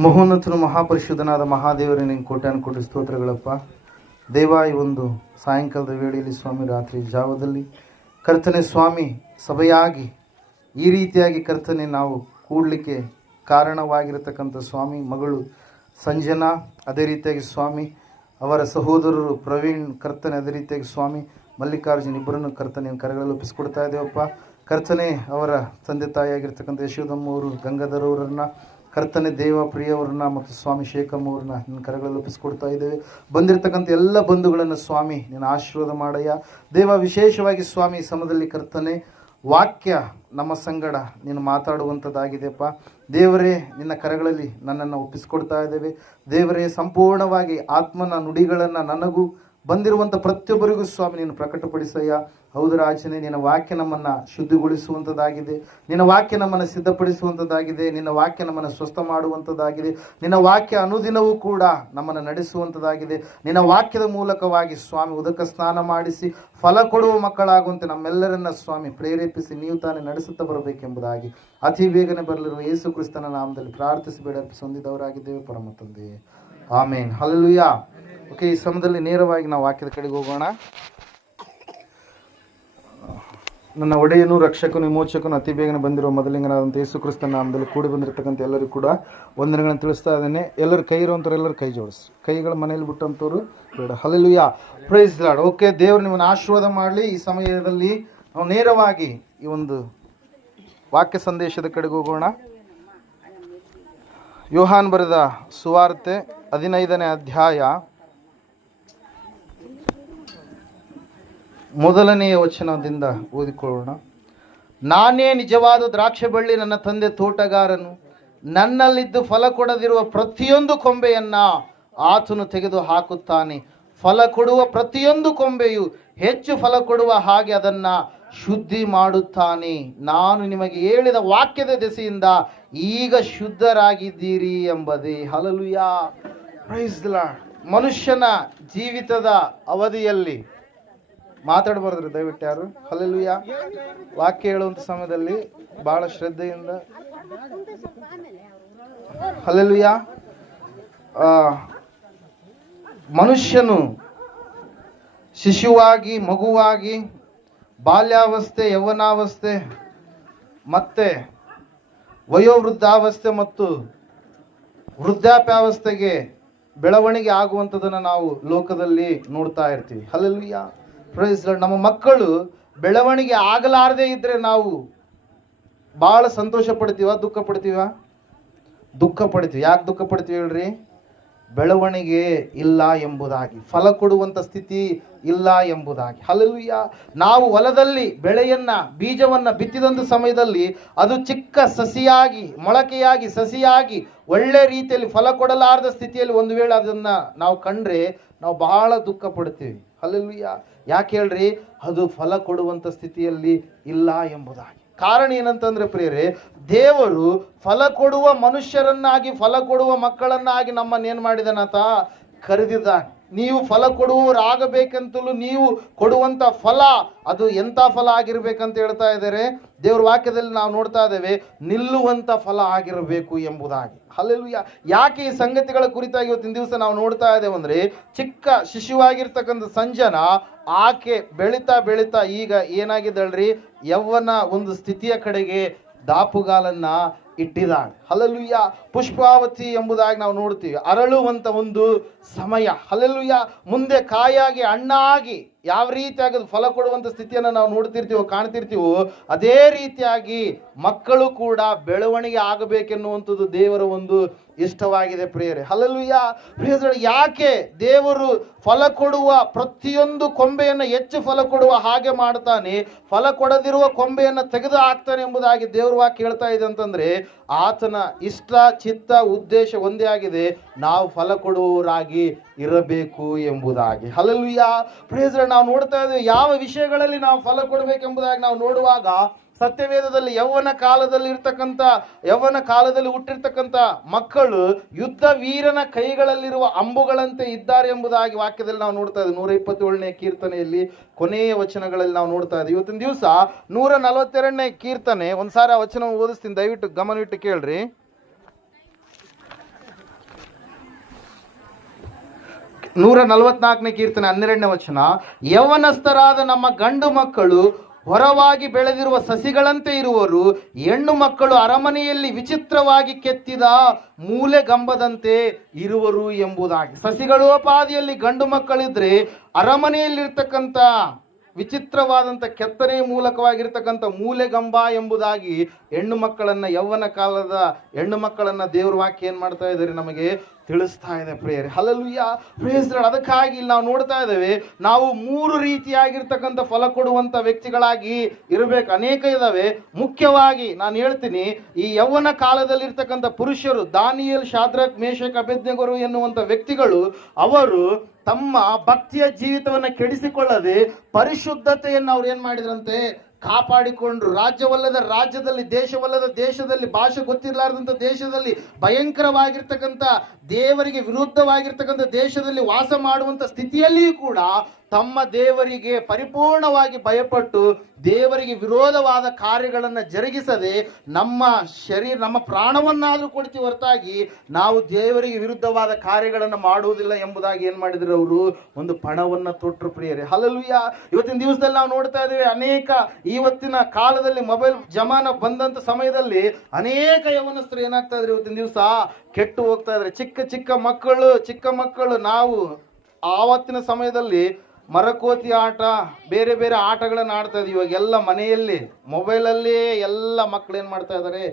ಮಹೋನ್ನತನು ಮಹಾಪರಿಶುದ್ಧನಾದ ಮಹಾದೇವರೇ, ನಿನ್ನ ಕೋಟ್ಯಾನುಕೋಟಿ ಸ್ತೋತ್ರಗಳಪ್ಪ. ದೇವ, ಈ ಒಂದು ಸಾಯಂಕಾಲದ ವೇಳೆಯಲ್ಲಿ ಸ್ವಾಮಿ, ರಾತ್ರಿ ಜಾವದಲ್ಲಿ ಕರ್ತನೆ ಸ್ವಾಮಿ, ಸಭೆಯಾಗಿ ಈ ರೀತಿಯಾಗಿ ಕರ್ತನೆ ನಾವು ಕೂಡಲಿಕ್ಕೆ ಕಾರಣವಾಗಿರತಕ್ಕಂಥ ಸ್ವಾಮಿ ಮಗಳು ಸಂಜನಾ, ಅದೇ ರೀತಿಯಾಗಿ ಸ್ವಾಮಿ ಅವರ ಸಹೋದರರು ಪ್ರವೀಣ್ ಕರ್ತನೆ, ಅದೇ ರೀತಿಯಾಗಿ ಸ್ವಾಮಿ ಮಲ್ಲಿಕಾರ್ಜುನ್ ಇಬ್ಬರನ್ನು ಕರ್ತನೆ ಕರೆಗಳಲ್ಲಿ ಒಪ್ಪಿಸ್ಕೊಡ್ತಾ ಇದ್ದೇವಪ್ಪ. ಕರ್ತನೆ ಅವರ ತಂದೆ ತಾಯಿಯಾಗಿರ್ತಕ್ಕಂಥ ಯಶೋದಮ್ಮವರು, ಗಂಗಾಧರವರನ್ನು ಕರ್ತನೆ, ದೇವ ಪ್ರಿಯವರನ್ನ ಮತ್ತು ಸ್ವಾಮಿ ಶೇಖಮ್ ಅವ್ರನ್ನ ನಿನ್ನ ಕರೆಗಳಲ್ಲಿ ಒಪ್ಪಿಸ್ಕೊಡ್ತಾ ಇದ್ದೇವೆ. ಬಂದಿರತಕ್ಕಂಥ ಎಲ್ಲ ಬಂಧುಗಳನ್ನು ಸ್ವಾಮಿ ನಿನ್ನ ಆಶೀರ್ವಾದ ಮಾಡಯ್ಯ. ದೇವ, ವಿಶೇಷವಾಗಿ ಸ್ವಾಮಿ ಈ ಸಮಯದಲ್ಲಿ ಕರ್ತನೆ ವಾಕ್ಯ ನಮ್ಮ ಸಂಗಡ ನೀನು ಮಾತಾಡುವಂಥದ್ದಾಗಿದೆಯಪ್ಪ. ದೇವರೇ, ನಿನ್ನ ಕರೆಗಳಲ್ಲಿ ನನ್ನನ್ನು ಒಪ್ಪಿಸ್ಕೊಡ್ತಾ ಇದ್ದೇವೆ. ದೇವರೇ, ಸಂಪೂರ್ಣವಾಗಿ ಆತ್ಮನ ನುಡಿಗಳನ್ನು ನನಗೂ ಬಂದಿರುವಂಥ ಪ್ರತಿಯೊಬ್ಬರಿಗೂ ಸ್ವಾಮಿ ನೀನು ಪ್ರಕಟಪಡಿಸಯ್ಯ. ಹೌದು ರಾಜನೇ, ನಿನ್ನ ವಾಕ್ಯ ನಮ್ಮನ್ನು ಶುದ್ಧಿಗೊಳಿಸುವಂಥದ್ದಾಗಿದೆ, ನಿನ್ನ ವಾಕ್ಯ ನಮ್ಮನ್ನು ಸಿದ್ಧಪಡಿಸುವಂಥದ್ದಾಗಿದೆ, ನಿನ್ನ ವಾಕ್ಯ ನಮ್ಮನ್ನು ಸ್ವಸ್ಥ ಮಾಡುವಂಥದ್ದಾಗಿದೆ, ನಿನ್ನ ವಾಕ್ಯ ಅನುದಿನವೂ ಕೂಡ ನಮ್ಮನ್ನು ನಡೆಸುವಂಥದ್ದಾಗಿದೆ. ನಿನ್ನ ವಾಕ್ಯದ ಮೂಲಕವಾಗಿ ಸ್ವಾಮಿ ಉದಕ ಸ್ನಾನ ಮಾಡಿಸಿ ಫಲ ಕೊಡುವ ಮಕ್ಕಳಾಗುವಂತೆ ನಮ್ಮೆಲ್ಲರನ್ನ ಸ್ವಾಮಿ ಪ್ರೇರೇಪಿಸಿ ನೀವು ತಾನೇ ನಡೆಸುತ್ತಾ ಬರಬೇಕೆಂಬುದಾಗಿ ಅತಿ ಬೇಗನೆ ಬರಲಿರುವ ಯೇಸು ಕ್ರಿಸ್ತನ ನಾಮದಲ್ಲಿ ಪ್ರಾರ್ಥಿಸಿ ಬೇಡರ್ಪಿಸಿ ಹೊಂದಿದವರಾಗಿದ್ದೇವೆ ಪರಮ ತಂದೆಯೇ, ಆಮೇನ್. ಹಲ್ಲೆಲೂಯಾ. ಓಕೆ, ಈ ಸಮಯದಲ್ಲಿ ನೇರವಾಗಿ ನಾವು ವಾಕ್ಯದ ಕಡೆಗೆ ಹೋಗೋಣ. ನನ್ನ ಒಡೆಯನು, ರಕ್ಷಕನು, ವಿಮೋಚಕನು, ಅತಿ ಬೇಗನೆ ಬಂದಿರುವ ಮೊದಲಿಂಗನಾದಂಥ ಯೇಸು ಕ್ರಿಸ್ತನ ನಾಮದಲ್ಲಿ ಕೂಡಿ ಬಂದಿರತಕ್ಕಂಥ ಎಲ್ಲರಿಗೂ ಕೂಡ ವಂದನೆಗಳನ್ನು ತಿಳಿಸ್ತಾ ಇದ್ದೇನೆ. ಎಲ್ಲರೂ ಕೈ ಇರುವಂಥವ್ರು ಎಲ್ಲರೂ ಕೈ ಜೋಡಿಸಿ, ಕೈಗಳು ಮನೇಲಿ ಬಿಟ್ಟಂಥವ್ರು ಬೇಡ. Hallelujah, praise lord. ಓಕೆ, ದೇವರು ನಿಮ್ಮನ್ನು ಆಶೀರ್ವಾದ ಮಾಡಲಿ. ಈ ಸಮಯದಲ್ಲಿ ನಾವು ನೇರವಾಗಿ ಈ ಒಂದು ವಾಕ್ಯ ಸಂದೇಶದ ಕಡೆಗೆ ಹೋಗೋಣ. ಯೋಹಾನ್ ಬರೆದ ಸುವಾರ್ತೆ 15ನೇ ಅಧ್ಯಾಯ 1ನೆಯ ವಚನದಿಂದ ಓದಿಕೊಳ್ಳೋಣ. ನಾನೇ ನಿಜವಾದ ದ್ರಾಕ್ಷಿ ಬಳ್ಳಿ, ನನ್ನ ತಂದೆ ತೋಟಗಾರನು. ನನ್ನಲ್ಲಿದ್ದು ಫಲ ಕೊಡದಿರುವ ಪ್ರತಿಯೊಂದು ಕೊಂಬೆಯನ್ನು ಆತನು ತೆಗೆದು ಹಾಕುತ್ತಾನೆ. ಫಲ ಕೊಡುವ ಪ್ರತಿಯೊಂದು ಕೊಂಬೆಯು ಹೆಚ್ಚು ಫಲ ಕೊಡುವ ಹಾಗೆ ಅದನ್ನು ಶುದ್ಧಿ ಮಾಡುತ್ತಾನೆ. ನಾನು ನಿಮಗೆ ಹೇಳಿದ ವಾಕ್ಯದ ದೆಸೆಯಿಂದ ಈಗ ಶುದ್ಧರಾಗಿದ್ದೀರಿ ಎಂಬುದೇ. Hallelujah, praise the lord. ಮನುಷ್ಯನ ಜೀವಿತದ ಅವಧಿಯಲ್ಲಿ ಮಾತಾಡಬಾರ್ದು ದಯವಿಟ್ಟು ಯಾರು. ಹಲ್ಲೆಲೂಯಾ. ವಾಕ್ಯ ಹೇಳುವಂಥ ಸಮಯದಲ್ಲಿ ಬಹಳ ಶ್ರದ್ಧೆಯಿಂದ ಹಲ್ಲೆಲೂಯಾ. ಮನುಷ್ಯನು ಶಿಶುವಾಗಿ, ಮಗುವಾಗಿ, ಬಾಲ್ಯಾವಸ್ಥೆ, ಯೌವನಾವಸ್ಥೆ, ಮತ್ತೆ ವಯೋವೃದ್ಧಾವಸ್ಥೆ ಮತ್ತು ವೃದ್ಧಾಪ್ಯಾವಸ್ಥೆಗೆ ಬೆಳವಣಿಗೆ ಆಗುವಂಥದ್ದನ್ನು ನಾವು ಲೋಕದಲ್ಲಿ ನೋಡ್ತಾ ಇರ್ತೀವಿ. Hallelujah, praise lord. ನಮ್ಮ ಮಕ್ಕಳು ಬೆಳವಣಿಗೆ ಆಗಲಾರದೇ ಇದ್ದರೆ ನಾವು ಭಾಳ ಸಂತೋಷ ಪಡ್ತೀವ, ದುಃಖ ಪಡ್ತೀವ? ದುಃಖ ಪಡ್ತೀವಿ. ಯಾಕೆ ದುಃಖ ಪಡ್ತೀವಿ ಹೇಳ್ರಿ? ಬೆಳವಣಿಗೆ ಇಲ್ಲ ಎಂಬುದಾಗಿ, ಫಲ ಕೊಡುವಂಥ ಸ್ಥಿತಿ ಇಲ್ಲ ಎಂಬುದಾಗಿ. ಹಲ್ಲೆಲೂಯಾ. ನಾವು ಹೊಲದಲ್ಲಿ ಬೆಳೆಯನ್ನು, ಬೀಜವನ್ನು ಬಿತ್ತಿದಂಥ ಸಮಯದಲ್ಲಿ ಅದು ಚಿಕ್ಕ ಸಸಿಯಾಗಿ, ಮೊಳಕೆಯಾಗಿ, ಸಸಿಯಾಗಿ ಒಳ್ಳೆ ರೀತಿಯಲ್ಲಿ ಫಲ ಕೊಡಲಾರದ ಸ್ಥಿತಿಯಲ್ಲಿ ಒಂದು ವೇಳೆ ಅದನ್ನು ನಾವು ಕಂಡ್ರೆ ನಾವು ಬಹಳ ದುಃಖ ಪಡ್ತೀವಿ. ಹಲ್ಲೆಲೂಯಾ. ಯಾಕೆ ಹೇಳ್ರಿ? ಅದು ಫಲ ಕೊಡುವಂಥ ಸ್ಥಿತಿಯಲ್ಲಿ ಇಲ್ಲ ಎಂಬುದಾಗಿ. ಕಾರಣ ಏನಂತಂದ್ರೆ ಪ್ರಿಯರೇ, ದೇವರು ಫಲ ಕೊಡುವ ಮನುಷ್ಯರನ್ನಾಗಿ, ಫಲ ಕೊಡುವ ಮಕ್ಕಳನ್ನಾಗಿ ನಮ್ಮನ್ನೇನು ಮಾಡಿದನಂತ ಕರೆದಿದ್ದಾನೆ. ನೀವು ಫಲ ಕೊಡುವವರಾಗಬೇಕಂತಲೂ ನೀವು ಕೊಡುವಂಥ ಫಲ ಅದು ಎಂಥ ಫಲ ಆಗಿರ್ಬೇಕಂತ ಹೇಳ್ತಾ ಇದ್ದಾರೆ ದೇವ್ರ ವಾಕ್ಯದಲ್ಲಿ. ನಾವು ನೋಡ್ತಾ ಇದ್ದೇವೆ ನಿಲ್ಲುವಂಥ ಫಲ ಆಗಿರಬೇಕು ಎಂಬುದಾಗಿ. ಹಲ್ಲೆಲೂಯಾ. ಯಾಕೆ ಈ ಸಂಗತಿಗಳ ಕುರಿತಾಗಿ ಇವತ್ತಿನ ದಿವಸ ನಾವು ನೋಡ್ತಾ ಇದ್ದೇವೆ ಅಂದರೆ, ಚಿಕ್ಕ ಶಿಶುವಾಗಿರ್ತಕ್ಕಂಥ ಸಂಜನಾ ಆಕೆ ಬೆಳೀತಾ ಬೆಳೀತಾ ಈಗ ಏನಾಗಿದ್ದಳ್ರಿ, ಯೌವನ ಒಂದು ಸ್ಥಿತಿಯ ಕಡೆಗೆ ದಾಪುಗಾಲನ್ನ ಇಟ್ಟಿದ್ದಾಳೆ. ಹಲ್ಲೆಲೂಯಾ. ಪುಷ್ಪಾವತಿ ಎಂಬುದಾಗಿ ನಾವು ನೋಡ್ತೀವಿ, ಅರಳುವಂಥ ಒಂದು ಸಮಯ. ಹಲ್ಲೆಲೂಯಾ. ಮುಂದೆ ಕಾಯಾಗಿ, ಹಣ್ಣಾಗಿ ಯಾವ ರೀತಿಯಾಗಿ ಫಲ ಕೊಡುವಂಥ ಸ್ಥಿತಿಯನ್ನು ನಾವು ನೋಡ್ತಿರ್ತೀವೋ, ಕಾಣ್ತಿರ್ತೀವೋ, ಅದೇ ರೀತಿಯಾಗಿ ಮಕ್ಕಳು ಕೂಡ ಬೆಳವಣಿಗೆ ಆಗಬೇಕೆನ್ನುವಂಥದ್ದು ದೇವರ ಒಂದು ಇಷ್ಟವಾಗಿದೆ ಪ್ರಿಯರೇ. ಹಲ್ಲೆಲೂಯಾ. ಪ್ರಿಯರೇ, ಯಾಕೆ ದೇವರು ಫಲ ಕೊಡುವ ಪ್ರತಿಯೊಂದು ಕೊಂಬೆಯನ್ನು ಹೆಚ್ಚು ಫಲ ಕೊಡುವ ಹಾಗೆ ಮಾಡ್ತಾನೆ, ಫಲ ಕೊಡದಿರುವ ಕೊಂಬೆಯನ್ನು ತೆಗೆದು ಹಾಕ್ತಾನೆ ಎಂಬುದಾಗಿ ದೇವ್ರ ವಾಕ್ಯ ಹೇಳ್ತಾ ಇದೆ ಅಂತಂದ್ರೆ, ಆತನ ಇಷ್ಟ, ಚಿತ್ತ, ಉದ್ದೇಶ ಒಂದೇ ಆಗಿದೆ, ನಾವು ಫಲ ಕೊಡುವವರಾಗಿ ಇರಬೇಕು ಎಂಬುದಾಗಿ. ಹಲ್ಲೆಲೂಯಾ. ಪ್ರಿಯರೇ, ನಾವು ನೋಡ್ತಾ ಇದ್ದೇವೆ ಯಾವ ವಿಷಯಗಳಲ್ಲಿ ನಾವು ಫಲ ಕೊಡಬೇಕೆಂಬುದಾಗಿ ನಾವು ನೋಡುವಾಗ, ಸತ್ಯವೇದದಲ್ಲಿ ಯೌವನ ಕಾಲದಲ್ಲಿ ಹುಟ್ಟಿರ್ತಕ್ಕಂಥ ಮಕ್ಕಳು ಯುದ್ಧ ವೀರನ ಕೈಗಳಲ್ಲಿರುವ ಅಂಬುಗಳಂತೆ ಇದ್ದಾರೆ ಎಂಬುದಾಗಿ ವಾಕ್ಯದಲ್ಲಿ ನಾವು ನೋಡ್ತಾ ಇದ್ದೀವಿ. 127ನೇ ಕೀರ್ತನೆಯಲ್ಲಿ ಕೊನೆಯ ವಚನಗಳಲ್ಲಿ ನಾವು ನೋಡ್ತಾ ಇದ್ದೀವಿ. ಇವತ್ತಿನ ದಿವಸ 142ನೇ ಕೀರ್ತನೆ, ಒಂದ್ಸಾರಿ ಆ ವಚನ ಓದಿಸ್ತೀನಿ, ದಯವಿಟ್ಟು ಗಮನವಿಟ್ಟು ಕೇಳ್ರಿ. 144ನೇ ಕೀರ್ತನೆ 12ನೇ ವಚನ, ಯೌವನಸ್ಥರಾದ ನಮ್ಮ ಗಂಡು ಮಕ್ಕಳು ಹೊರವಾಗಿ ಬೆಳೆದಿರುವ ಸಸಿಗಳಂತೆ ಇರುವರು, ಹೆಣ್ಣು ಮಕ್ಕಳು ಅರಮನೆಯಲ್ಲಿ ವಿಚಿತ್ರವಾಗಿ ಕೆತ್ತಿದ ಮೂಲೆಗಂಬದಂತೆ ಇರುವರು ಎಂಬುದಾಗಿ. ಸಸಿಗಳೋಪಾದಿಯಲ್ಲಿ ಗಂಡು ಮಕ್ಕಳಿದ್ರೆ ಅರಮನೆಯಲ್ಲಿರ್ತಕ್ಕಂಥ ವಿಚಿತ್ರವಾದಂಥ ಕೆತ್ತನೆಯ ಮೂಲಕವಾಗಿರ್ತಕ್ಕಂಥ ಮೂಲೆಗಂಬ ಎಂಬುದಾಗಿ ಹೆಣ್ಣು ಮಕ್ಕಳನ್ನ, ಯೌವನ ಕಾಲದ ಹೆಣ್ಣು ಮಕ್ಕಳನ್ನ ದೇವ್ರ ವಾಕ್ಯ ಏನ್ ಮಾಡ್ತಾ ಇದ್ದಾರೆ, ನಮಗೆ ತಿಳಿಸ್ತಾ ಇದೆ ಪ್ರಿಯರೇ. Hallelujah, praise lord. ಅದಕ್ಕಾಗಿ ನಾವು ನೋಡ್ತಾ ಇದ್ದೇವೆ, ನಾವು 3 ರೀತಿಯಾಗಿರ್ತಕ್ಕಂಥ ಫಲ ಕೊಡುವಂಥ ವ್ಯಕ್ತಿಗಳಾಗಿ ಇರಬೇಕು. ಅನೇಕ ಇದಾವೆ. ಮುಖ್ಯವಾಗಿ ನಾನು ಹೇಳ್ತೀನಿ, ಈ ಯೌವನ ಕಾಲದಲ್ಲಿರ್ತಕ್ಕಂಥ ಪುರುಷರು, ದಾನಿಯೇಲ್, ಶಾದ್ರಕ್, ಮೇಷಕ್, ಅಬೇದ್ನೆಗೋರು ಎನ್ನುವಂಥ ವ್ಯಕ್ತಿಗಳು, ಅವರು ತಮ್ಮ ಭಕ್ತಿಯ ಜೀವಿತವನ್ನು ಕೆಡಿಸಿಕೊಳ್ಳದೆ ಪರಿಶುದ್ಧತೆಯನ್ನು ಅವ್ರು ಏನ್ ಮಾಡಿದ್ರಂತೆ, ಕಾಪಾಡಿಕೊಂಡ್ರು. ರಾಜ್ಯವಲ್ಲದ ರಾಜ್ಯದಲ್ಲಿ, ದೇಶವಲ್ಲದ ದೇಶದಲ್ಲಿ, ಭಾಷೆ ಗೊತ್ತಿರಲಾರ್ದಂಥ ದೇಶದಲ್ಲಿ, ಭಯಂಕರವಾಗಿರ್ತಕ್ಕಂಥ ದೇವರಿಗೆ ವಿರುದ್ಧವಾಗಿರ್ತಕ್ಕಂಥ ದೇಶದಲ್ಲಿ ವಾಸ ಮಾಡುವಂಥ ಸ್ಥಿತಿಯಲ್ಲಿಯೂ ಕೂಡ ತಮ್ಮ ದೇವರಿಗೆ ಪರಿಪೂರ್ಣವಾಗಿ ಭಯಪಟ್ಟು ದೇವರಿಗೆ ವಿರೋಧವಾದ ಕಾರ್ಯಗಳನ್ನು ಜರುಗಿಸದೆ ನಮ್ಮ ಶರೀರ, ನಮ್ಮ ಪ್ರಾಣವನ್ನಾದರೂ ಕೊಡ್ತೀವಿ ಹೊರತಾಗಿ ನಾವು ದೇವರಿಗೆ ವಿರುದ್ಧವಾದ ಕಾರ್ಯಗಳನ್ನು ಮಾಡುವುದಿಲ್ಲ ಎಂಬುದಾಗಿ ಏನ್ ಮಾಡಿದ್ರು, ಅವರು ಒಂದು ಪಣವನ್ನು ತೊಟ್ಟರು ಪ್ರಿಯರೇ. ಹಲ್ಲೆಲೂಯಾ. ಇವತ್ತಿನ ದಿವಸದಲ್ಲಿ ನಾವು ನೋಡ್ತಾ ಇದ್ದೇವೆ, ಅನೇಕ ಇವತ್ತಿನ ಕಾಲದಲ್ಲಿ ಮೊಬೈಲ್ ಜಮಾನ ಬಂದಂತ ಸಮಯದಲ್ಲಿ ಅನೇಕ ಯೌವನಸ್ಥರು ಏನಾಗ್ತಾ ಇದ್ರೆ ಇವತ್ತಿನ ದಿವಸ ಕೆಟ್ಟು ಹೋಗ್ತಾ ಇದ್ದಾರೆ. ಚಿಕ್ಕ ಮಕ್ಕಳು ನಾವು ಆವತ್ತಿನ ಸಮಯದಲ್ಲಿ ಮರಕೋತಿ ಆಟ, ಬೇರೆ ಬೇರೆ ಆಟಗಳನ್ನು ಆಡ್ತಾ ಇದ್ದೀವಿ. ಇವಾಗ ಎಲ್ಲ ಮನೆಯಲ್ಲಿ ಮೊಬೈಲಲ್ಲಿ ಎಲ್ಲ ಮಕ್ಕಳು ಏನು ಮಾಡ್ತಾ ಇದ್ದಾರೆ,